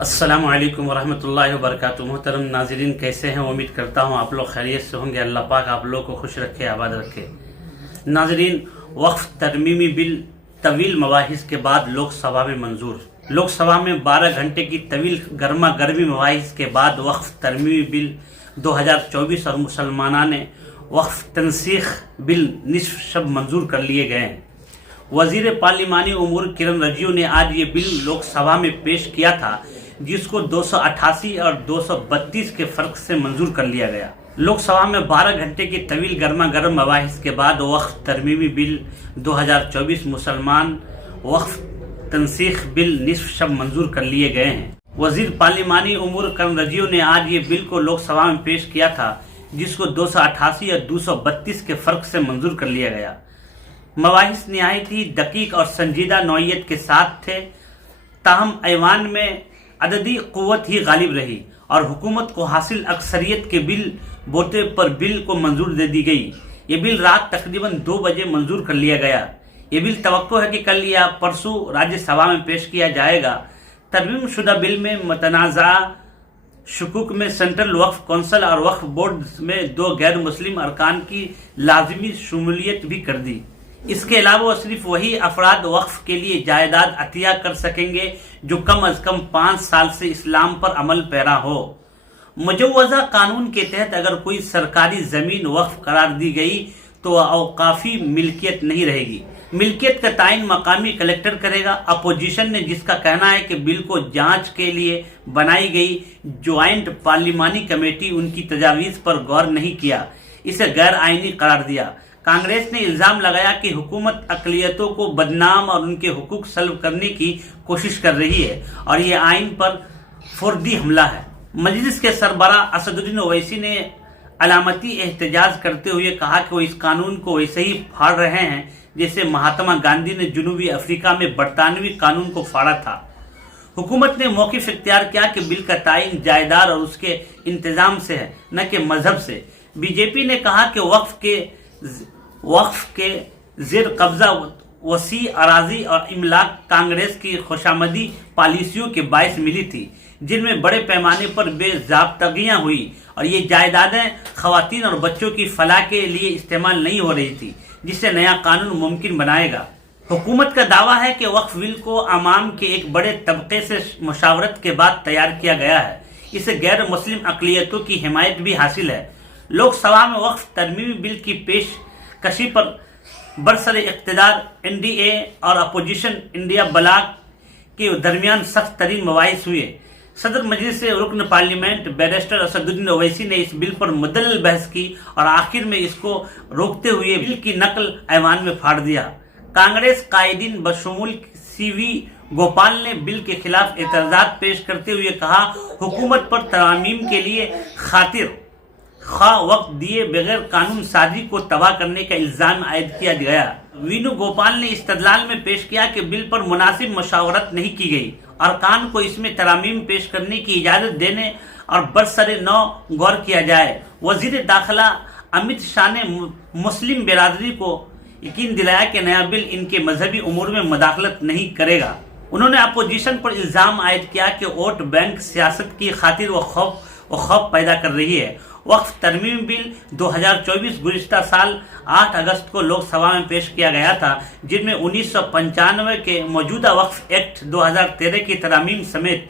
السلام علیکم ورحمۃ اللہ وبرکاتہ۔ محترم ناظرین، کیسے ہیں؟ امید کرتا ہوں آپ لوگ خیریت سے ہوں گے۔ اللہ پاک آپ لوگ کو خوش رکھے، آباد رکھے۔ ناظرین، وقف ترمیمی بل طویل مباحث کے بعد لوک سبھا میں منظور۔ لوک سبھا میں 12 گھنٹے کی طویل گرما گرمی مباحث کے بعد وقف ترمیمی بل 2024 اور مسلمانان وقف تنسیخ بل نصف شب منظور کر لیے گئے ہیں۔ وزیر پارلیمانی امور کرن رجیو نے آج یہ بل لوک سبھا میں پیش کیا تھا، جس کو 288 اور 232 کے فرق سے منظور کر لیا گیا۔ لوک سبھا میں 12 گھنٹے کی طویل گرما گرم مباحث کے بعد وقف ترمیمی بل 2024 مسلمان وقف تنسیخ بل نصف شب منظور کر لیے گئے ہیں۔ وزیر پارلیمانی امور کرن رجیو نے آج یہ بل کو لوک سبھا میں پیش کیا تھا، جس کو 288 اور 232 کے فرق سے منظور کر لیا گیا۔ مباحث نہایت ہی دقیق اور سنجیدہ نوعیت کے ساتھ تھے، تاہم ایوان میں عددی قوت ہی غالب رہی اور حکومت کو حاصل اکثریت کے بل بوتے پر بل کو منظور دے دی گئی۔ یہ بل رات تقریباً 2 بجے منظور کر لیا گیا۔ یہ بل توقع ہے کہ کل یا پرسوں راجیہ سبھا میں پیش کیا جائے گا۔ ترمیم شدہ بل میں متنازعہ شکوک میں سینٹرل وقف کونسل اور وقف بورڈ میں 2 غیر مسلم ارکان کی لازمی شمولیت بھی کر دی۔ اس کے علاوہ صرف وہی افراد وقف کے لیے جائیداد عطیہ کر سکیں گے جو کم از کم 5 سال سے اسلام پر عمل پیرا ہو۔ مجوزہ قانون کے تحت اگر کوئی سرکاری زمین وقف قرار دی گئی تو اوقافی ملکیت نہیں رہے گی۔ ملکیت کا تعین مقامی کلیکٹر کرے گا۔ اپوزیشن نے جس کا کہنا ہے کہ بل کو جانچ کے لیے بنائی گئی جوائنٹ پارلیمانی کمیٹی ان کی تجاویز پر غور نہیں کیا، اسے غیر آئینی قرار دیا۔ کانگریس نے الزام لگایا کہ حکومت اقلیتوں کو بدنام اور ان کے حقوق سلب کرنے کی کوشش کر رہی ہے اور یہ آئین پر فردی حملہ ہے۔ مجلس کے سربراہ اسد الدین اویسی نے علامتی احتجاج کرتے ہوئے کہا کہ وہ اس قانون کو ویسے ہی پھاڑ رہے ہیں جیسے مہاتما گاندھی نے جنوبی افریقہ میں برطانوی قانون کو پھاڑا تھا۔ حکومت نے موقف اختیار کیا کہ بل کا تعین جائیداد اور اس کے انتظام سے ہے، نہ کہ مذہب سے۔ بی جے پی نے کہا کہ وقف کے زیر قبضہ وسیع اراضی اور املاک کانگریس کی خوشامدی پالیسیوں کے باعث ملی تھی، جن میں بڑے پیمانے پر بے ضابطگیاں ہوئی اور یہ جائیدادیں خواتین اور بچوں کی فلاح کے لیے استعمال نہیں ہو رہی تھی، جس سے نیا قانون ممکن بنائے گا۔ حکومت کا دعویٰ ہے کہ وقف بل کو عوام کے ایک بڑے طبقے سے مشاورت کے بعد تیار کیا گیا ہے، اسے غیر مسلم اقلیتوں کی حمایت بھی حاصل ہے۔ لوک سبھا میں وقف ترمیمی بل کی پیش کشی پر برسر اقتدار NDA اور اپوزیشن انڈیا بلاک کے درمیان سخت ترین مباحث ہوئے۔ صدر مجلس رکن پارلیمنٹ بیرسٹر اسد الدین اویسی نے اس بل پر مدلل بحث کی اور آخر میں اس کو روکتے ہوئے بل کی نقل ایوان میں پھاڑ دیا۔ کانگریس قائدین بشمول CV گوپال نے بل کے خلاف اعتراضات پیش کرتے ہوئے کہا، حکومت پر ترامیم کے لیے خاطر خواہ وقت دیے بغیر قانون سازی کو تباہ کرنے کا الزام عائد کیا گیا۔ وینو گوپال نے استدلال میں پیش کیا کہ بل پر مناسب مشاورت نہیں کی گئی، ارکان کو اس میں ترامیم پیش کرنے کی اجازت دینے اور برسر نو غور کیا جائے۔ وزیر داخلہ امت شاہ نے مسلم برادری کو یقین دلایا کہ نیا بل ان کے مذہبی امور میں مداخلت نہیں کرے گا۔ انہوں نے اپوزیشن پر الزام عائد کیا کہ ووٹ بینک سیاست کی خاطر وہ خوف پیدا کر رہی ہے۔ وقف ترمیم بل 2024 گزشتہ سال 8 اگست کو لوک سبھا میں پیش کیا گیا تھا، جن میں 1995 کے موجودہ وقف ایکٹ 2013 کی ترامیم سمیت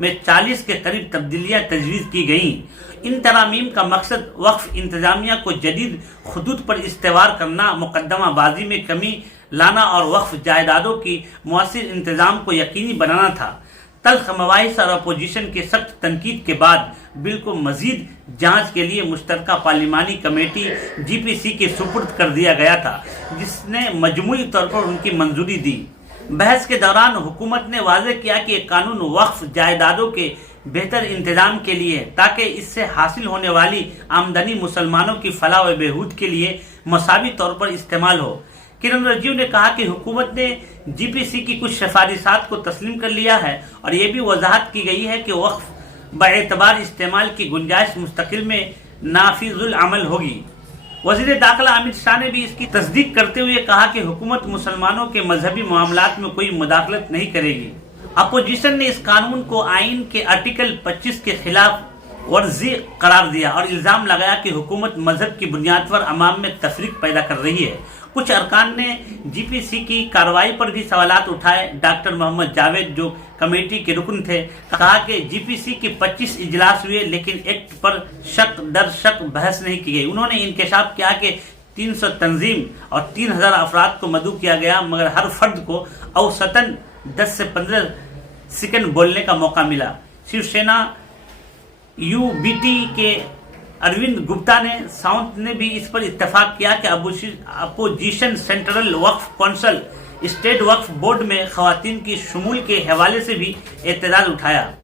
میں 40 کے قریب تبدیلیاں تجویز کی گئیں۔ ان ترامیم کا مقصد وقف انتظامیہ کو جدید خطوط پر استوار کرنا، مقدمہ بازی میں کمی لانا اور وقف جائیدادوں کی مؤثر انتظام کو یقینی بنانا تھا۔ تلخ مباحث اور اپوزیشن کے سخت تنقید کے بعد بل کو مزید جانچ کے لیے مشترکہ پارلیمانی کمیٹی GPC کے سپرد کر دیا گیا تھا، جس نے مجموعی طور پر ان کی منظوری دی۔ بحث کے دوران حکومت نے واضح کیا کہ یہ قانون وقف جائیدادوں کے بہتر انتظام کے لیے تاکہ اس سے حاصل ہونے والی آمدنی مسلمانوں کی فلاح و بہبود کے لیے مساوی طور پر استعمال ہو۔ کرن رجیو نے کہا کہ حکومت نے GPC کی کچھ سفارشات کو تسلیم کر لیا ہے اور یہ بھی وضاحت کی گئی ہے کہ وقف باعتبار استعمال کی گنجائش مستقل میں نافذ العمل ہوگی۔ وزیر داخلہ امت شاہ نے بھی اس کی تصدیق کرتے ہوئے کہا کہ حکومت مسلمانوں کے مذہبی معاملات میں کوئی مداخلت نہیں کرے گی۔ اپوزیشن نے اس قانون کو آئین کے آرٹیکل 25 کے خلاف ورزی قرار دیا اور الزام لگایا کہ حکومت مذہب کی بنیاد پر عوام میں تفریق پیدا کر رہی ہے۔ کچھ ارکان نے جی پی سی کی کارروائی پر بھی سوالات اٹھائے۔ ڈاکٹر محمد جاوید جو کمیٹی کے رکن تھے کہا کہ جی پی سی کے 25 اجلاس ہوئے لیکن ایکٹ پر شک در شک بحث نہیں کی گئی۔ انہوں نے انکشاف کیا کہ 300 تنظیم اور 3000 افراد کو مدعو کیا گیا مگر ہر فرد کو اوسطاً 10 سے 15 سیکنڈ بولنے کا موقع ملا۔ Shiv Sena you B T کے اروند گپتا نے ساونت نے بھی اس پر اتفاق کیا کہ اپوزیشن سینٹرل وقف کونسل اسٹیٹ وقف بورڈ میں خواتین کی شمول کے حوالے سے بھی اعتراض اٹھایا۔